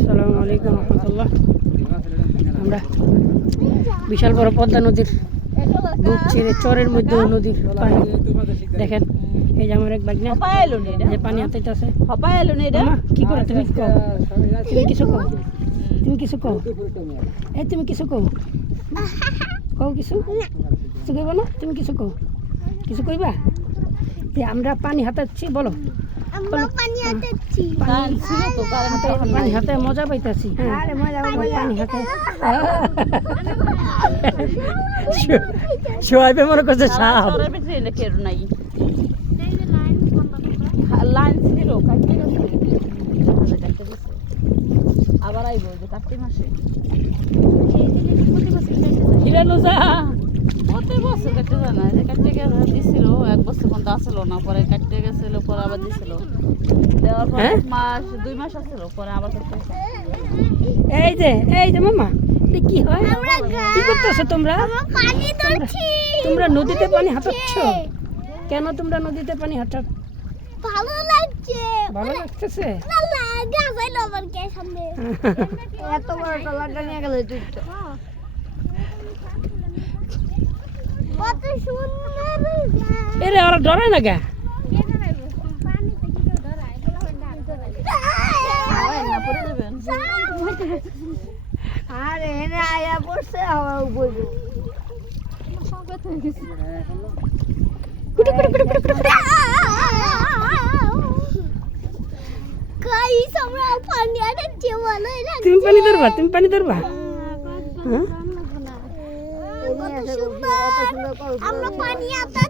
আসসালামু আলাইকুম রহমতুল্লাহ। আমরা বিশাল বড় পদ্মা নদীর বুক ছেড়ে চরের মধ্যে নদীর পানি দেখেন। এই যে আমার এক বাগনা যে পানি হাতাইতেছে। কি করে তুমি কও? তুমি কিছু কও? তুমি কিছু কও? এই তুমি কিছু কও? কও কিছু? কিছু কইবা না? তুমি কিছু কও? কিছু কইবা? যে আমরা পানি হাতাচ্ছি বলো। পানি হাতে মজা পাইতেছি। পানি হাতে সোয়াইবে মনে করছে সাপ। আবার আইব কার্তিক মাসে প্রতি বছর কাটতে যায় না। যে কাটতে দিছিল 1 বছর পর্যন্ত আসছিল না, পরে কাটতে গেছিল, পরে আবার দিছিল। দেওয়ার পর 1 মাস 2 মাস আসছিল, পরে আবার কাটতে। এই যে মামা কি হয়? কি করতেছো তোমরা? তোমরা নদীতে পানি হাঁটাচ্ছ কেন? তোমরা নদীতে পানি হাঁটাচ্ছ? ভালো লাগছে। ভালো লাগতেছে? এত বড় টলারটা নিয়ে গেল তুই তো। কত সুন্দর। এরে ওরা ডরে না গা? আরে এনে আয়া পড়ছে আমার বইবো। গাইস আমরা পানি আনতে বলে না। তুমি পানি ধরবা? তুমি পানি ধরবা? হ্যাঁ আমরা পানি আনতে